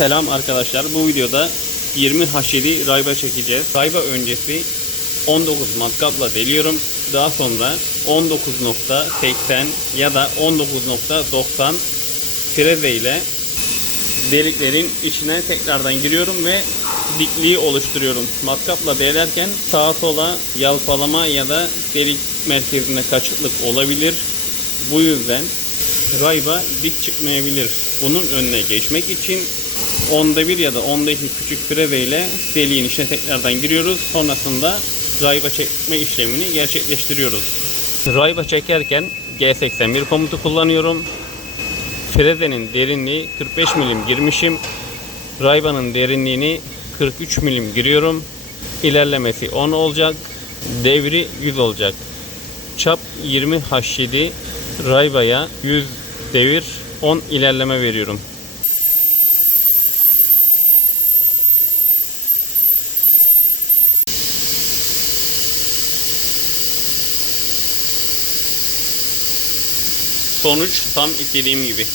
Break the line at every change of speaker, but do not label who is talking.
Selam arkadaşlar. Bu videoda 20 H7 rayba çekeceğiz. Rayba öncesi 19 matkapla deliyorum. Daha sonra 19.80 ya da 19.90 freze ile deliklerin içine tekrardan giriyorum ve dikliği oluşturuyorum. Matkapla delerken sağa sola yalpalama ya da delik merkezine kaçıklık olabilir. Bu yüzden rayba dik çıkmayabilir. Bunun önüne geçmek için onda bir ya da onda iki küçük freze ile deliğin içine tekrardan giriyoruz. Sonrasında rayba çekme işlemini gerçekleştiriyoruz. Rayba çekerken G81 komutu kullanıyorum. Frezenin derinliği 45 milim girmişim. Raybanın derinliğini 43 milim giriyorum. İlerlemesi 10 olacak. Devri 100 olacak. Çap 20 H7 Rayba'ya 100 devir 10 ilerleme veriyorum. Sonuç tam istediğim gibi.